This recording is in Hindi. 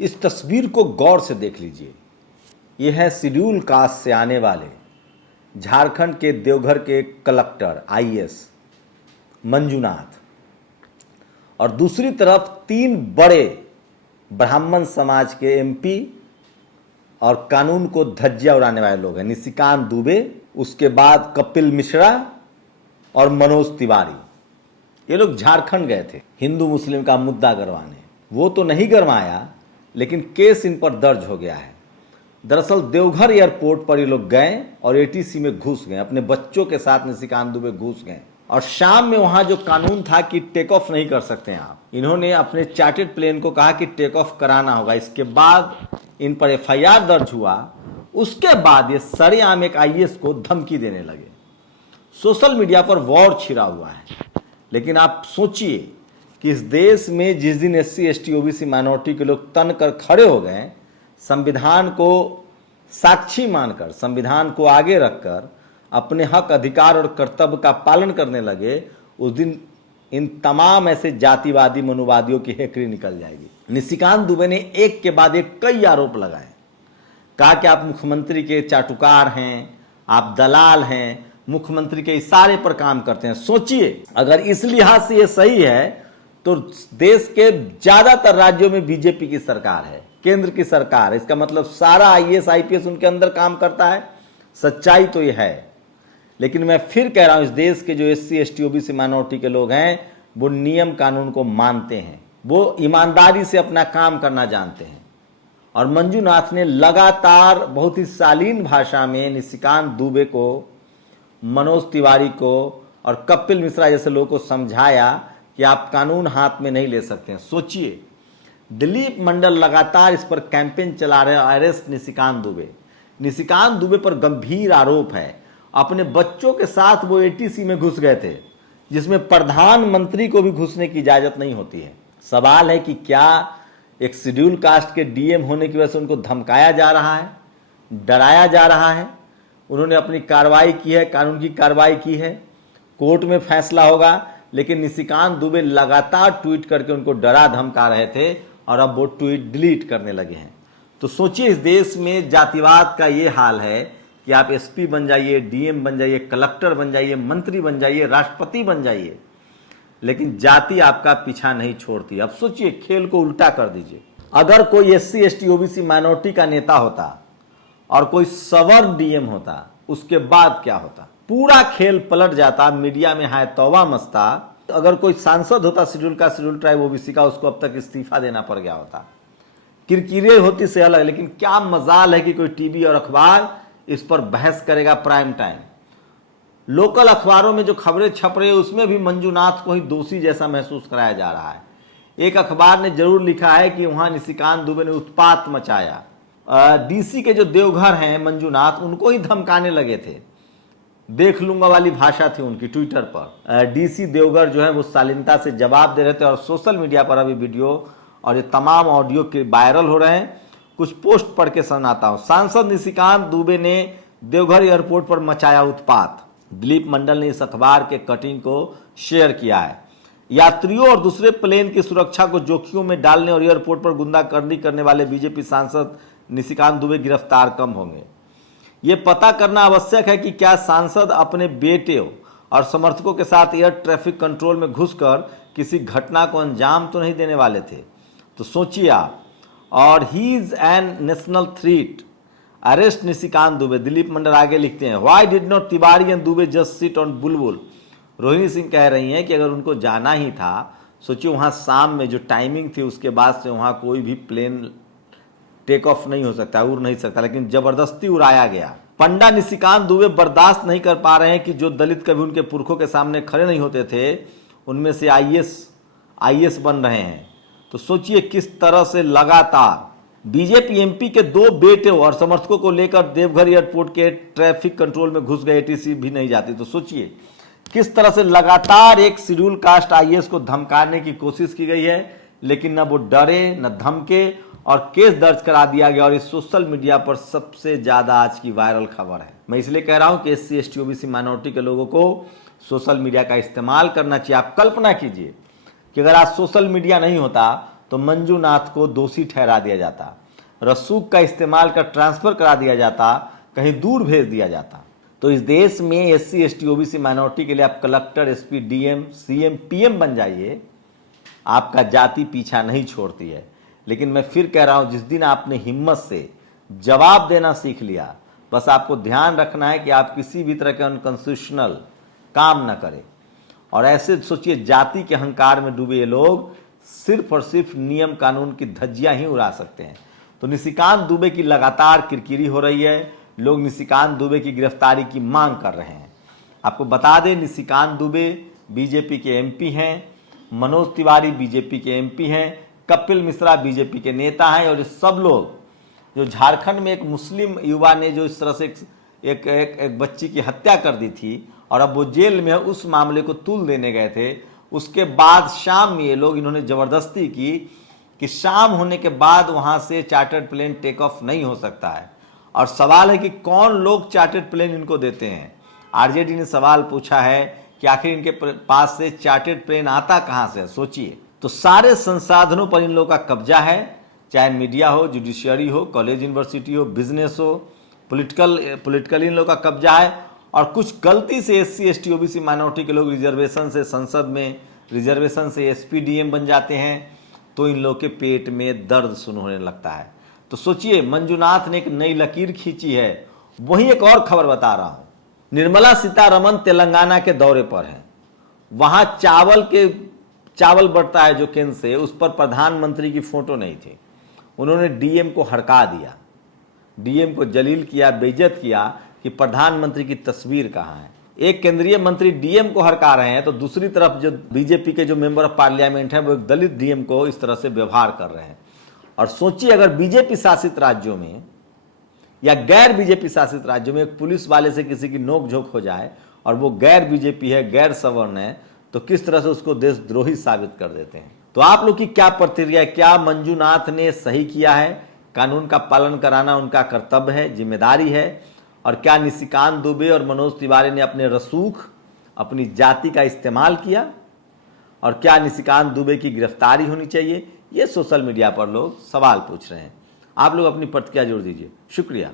इस तस्वीर को गौर से देख लीजिए। ये है शेड्यूल कास्ट से आने वाले झारखंड के देवघर के कलेक्टर आईएएस मंजुनाथ, और दूसरी तरफ 3 बड़े ब्राह्मण समाज के एमपी और कानून को धज्जियां उड़ाने वाले लोग हैं, निशिकांत दुबे, उसके बाद कपिल मिश्रा और मनोज तिवारी। ये लोग झारखंड गए थे हिंदू मुस्लिम का मुद्दा गरवाने। वो तो नहीं गरमाया, लेकिन केस इन पर दर्ज हो गया है। दरअसल देवघर एयरपोर्ट पर ये लोग गए और एटीसी में घुस गए, अपने बच्चों के साथ निशिकांत दुबे घुस गए, और शाम में वहां जो कानून था कि टेक ऑफ नहीं कर सकते हैं आप, इन्होंने अपने चार्टर्ड प्लेन को कहा कि टेक ऑफ कराना होगा। इसके बाद इन पर एफआईआर दर्ज हुआ। उसके बाद ये सरेआम एक आईएएस को धमकी देने लगे। सोशल मीडिया पर वॉर छिड़ा हुआ है। लेकिन आप सोचिए कि इस देश में जिस दिन एससी एसटी ओबीसी माइनॉरिटी के लोग तन कर खड़े हो गए, संविधान को साक्षी मानकर, संविधान को आगे रखकर अपने हक अधिकार और कर्तव्य का पालन करने लगे, उस दिन इन तमाम ऐसे जातिवादी मनुवादियों की हेकड़ी निकल जाएगी। निशिकांत दुबे ने एक के बाद एक कई आरोप लगाए। कहा कि आप मुख्यमंत्री के चाटुकार हैं, आप दलाल हैं, मुख्यमंत्री के इशारे पर काम करते हैं। सोचिए, अगर इस लिहाज से ये सही है तो देश के ज्यादातर राज्यों में बीजेपी की सरकार है, केंद्र की सरकार। इसका मतलब सारा आईएएस आईपीएस उनके अंदर काम करता है। सच्चाई तो ये है। लेकिन मैं फिर कह रहा हूं, इस देश के जो एससी एसटी ओबीसी माइनॉरिटी के लोग हैं, वो नियम कानून को मानते हैं, वो ईमानदारी से अपना काम करना जानते हैं। और मंजुनाथ ने लगातार बहुत ही शालीन भाषा में निशिकांत दुबे को, मनोज तिवारी को और कपिल मिश्रा जैसे लोगों को समझाया कि आप कानून हाथ में नहीं ले सकते हैं। सोचिए, दिलीप मंडल लगातार इस पर कैंपेन चला रहे हैं, अरेस्ट निशिकांत दुबे। निशिकांत दुबे पर गंभीर आरोप है, अपने बच्चों के साथ वो एटीसी में घुस गए थे, जिसमें प्रधानमंत्री को भी घुसने की इजाजत नहीं होती है। सवाल है कि क्या एक शेड्यूल कास्ट के डीएम होने की वजह से उनको धमकाया जा रहा है, डराया जा रहा है? उन्होंने अपनी कार्रवाई की है, कानून की कार्रवाई की है, कोर्ट में फैसला होगा। लेकिन निशिकांत दुबे लगातार ट्वीट करके उनको डरा धमका रहे थे, और अब वो ट्वीट डिलीट करने लगे हैं। तो सोचिए, इस देश में जातिवाद का ये हाल है कि आप एसपी बन जाइए, डीएम बन जाइए, कलेक्टर बन जाइए, मंत्री बन जाइए, राष्ट्रपति बन जाइए, लेकिन जाति आपका पीछा नहीं छोड़ती। अब सोचिए, खेल को उल्टा कर दीजिए। अगर कोई एससी एसटी ओबीसी माइनॉरिटी का नेता होता और कोई सवर्ण डीएम होता, उसके बाद क्या होता? पूरा खेल पलट जाता, मीडिया में हाय तौबा मचता। अगर कोई सांसद होता शेड्यूल का, शेड्यूल ट्राइब ओबीसी का, उसको अब तक इस्तीफा देना पड़ गया होता। किरकिरे होती से अलग, लेकिन क्या मजाल है कि कोई टीवी और अखबार इस पर बहस करेगा प्राइम टाइम। लोकल अखबारों में जो खबरें छप रही है, उसमें भी मंजुनाथ को ही दोषी जैसा महसूस कराया जा रहा है। एक अखबार ने जरूर लिखा है कि वहां निशिकांत दुबे ने उत्पात मचाया। डीसी के जो देवघर हैं मंजुनाथ, उनको ही धमकाने लगे थे। देख लूंगा वाली भाषा थी उनकी ट्विटर पर। डीसी देवघर जो है वो शालीनता से जवाब दे रहे थे, और सोशल मीडिया पर अभी वीडियो और ये तमाम ऑडियो के वायरल हो रहे हैं। कुछ पोस्ट पढ़ के सुनाता हूं। सांसद निशिकांत दुबे ने देवघर एयरपोर्ट पर मचाया उत्पात। दिलीप मंडल ने इस अखबार के कटिंग को शेयर किया है। यात्रियों और दूसरे प्लेन की सुरक्षा को जोखिम में डालने और एयरपोर्ट पर गुंडागर्दी करने वाले बीजेपी सांसद निशिकांत दुबे गिरफ्तार कम होंगे। ये पता करना आवश्यक है कि क्या सांसद अपने बेटे और समर्थकों के साथ एयर ट्रैफिक कंट्रोल में घुसकर किसी घटना को अंजाम तो नहीं देने वाले थे। तो सोचिए आप। और he is an national threat, arrest Nishikant Dubey. Dilip Mandal आगे लिखते हैं, why did not Tiwari and Dubey just sit on बुलबुल। रोहिणी सिंह कह रही हैं कि अगर उनको जाना ही था, सोचिए वहां शाम में जो टाइमिंग थी, उसके बाद से वहां कोई भी प्लेन टेक ऑफ नहीं हो सकता, उड़ नहीं सकता, लेकिन जबरदस्ती उड़ाया गया। पंडा निशिकांत दुबे बर्दाश्त नहीं कर पा रहे हैं कि जो दलित कभी उनके पुरखों के सामने खड़े नहीं होते थे, उनमें से आईएएस बन रहे हैं। तो सोचिए किस तरह से लगातार बीजेपी एमपी के 2 बेटे और समर्थकों को लेकर देवघर एयरपोर्ट के ट्रैफिक कंट्रोल में घुस गए, एटीसी भी नहीं जाती। तो सोचिए किस तरह से लगातार एक शेड्यूल कास्ट आईएएस को धमकाने की कोशिश की गई है, लेकिन न वो डरे न धमके, और केस दर्ज करा दिया गया। और इस सोशल मीडिया पर सबसे ज्यादा आज की वायरल खबर है। मैं इसलिए कह रहा हूं कि एससी एसटी ओबीसी माइनॉरिटी के लोगों को सोशल मीडिया का इस्तेमाल करना चाहिए। आप कल्पना कीजिए कि अगर आज सोशल मीडिया नहीं होता तो मंजूनाथ को दोषी ठहरा दिया जाता, रसूख का इस्तेमाल कर ट्रांसफर करा दिया जाता, कहीं दूर भेज दिया जाता। तो इस देश में SC ST OBC माइनॉरिटी के लिए आप collector, SP DM CM PM बन जाइए, आपका जाति पीछा नहीं छोड़ती है। लेकिन मैं फिर कह रहा हूं, जिस दिन आपने हिम्मत से जवाब देना सीख लिया, बस आपको ध्यान रखना है कि आप किसी भी तरह के अनकॉन्स्टिट्यूशनल काम न करें। और ऐसे सोचिए, जाति के अहंकार में डूबे ये लोग सिर्फ और सिर्फ नियम कानून की धज्जियां ही उड़ा सकते हैं। तो निशिकांत दुबे की लगातार किरकिरी हो रही है, लोग निशिकांत दुबे की गिरफ्तारी की मांग कर रहे हैं। आपको बता दें, निशिकांत दुबे BJP के MP हैं, मनोज तिवारी BJP के MP हैं, कपिल मिश्रा BJP के नेता हैं, और ये सब लोग जो झारखंड में एक मुस्लिम युवा ने जो इस तरह से एक बच्ची की हत्या कर दी थी और अब वो जेल में है, उस मामले को तूल देने गए थे। उसके बाद शाम में ये लोग, इन्होंने जबरदस्ती की कि शाम होने के बाद वहां से चार्टर्ड प्लेन टेक ऑफ नहीं हो सकता है। और सवाल है कि कौन लोग चार्टर्ड प्लेन इनको देते हैं। RJD ने सवाल पूछा है कि आखिर इनके पास से चार्टर्ड प्लेन आता कहां से। सोचिए, तो सारे संसाधनों पर इन लोगों का कब्जा है, चाहे मीडिया हो, जुडिशियरी हो, कॉलेज यूनिवर्सिटी हो, बिजनेस हो, पॉलिटिकल इन लोगों का कब्जा है। और कुछ गलती से SC ST OBC माइनॉरिटी के लोग रिजर्वेशन से संसद में, रिजर्वेशन से SP DM बन जाते हैं, तो इन लोग के पेट में दर्द शुरू होने लगता है। तो सोचिए, मंजूनाथ ने एक नई लकीर खींची है। वही एक और खबर बता रहा हूं, निर्मला सीतारमण तेलंगाना के दौरे पर हैं। वहां चावल बढ़ता है जो केंद्र से, उस पर प्रधानमंत्री की फोटो नहीं थी। उन्होंने DM को हड़का दिया, DM को जलील किया, बेइज्जत किया कि प्रधानमंत्री की तस्वीर कहां है। एक केंद्रीय मंत्री DM को हड़का रहे हैं, तो दूसरी तरफ जो BJP के जो मेंबर ऑफ पार्लियामेंट हैं, वो एक दलित DM को इस तरह से व्यवहार कर रहे हैं। और सोचिए, अगर BJP शासित राज्यों में या गैर BJP शासित राज्यों में एक पुलिस वाले से किसी की नोकझोंक हो जाए और वो गैर BJP है, गैर सवर्ण है, तो किस तरह से उसको देशद्रोही साबित कर देते हैं। तो आप लोग की क्या प्रतिक्रिया है? क्या मंजूनाथ ने सही किया है? कानून का पालन कराना उनका कर्तव्य है, जिम्मेदारी है? और क्या निशिकांत दुबे और मनोज तिवारी ने अपने रसूख, अपनी जाति का इस्तेमाल किया? और क्या निशिकांत दुबे की गिरफ्तारी होनी चाहिए? ये सोशल मीडिया पर लोग सवाल पूछ रहे हैं। आप लोग अपनी प्रतिक्रिया जोड़ दीजिए। शुक्रिया।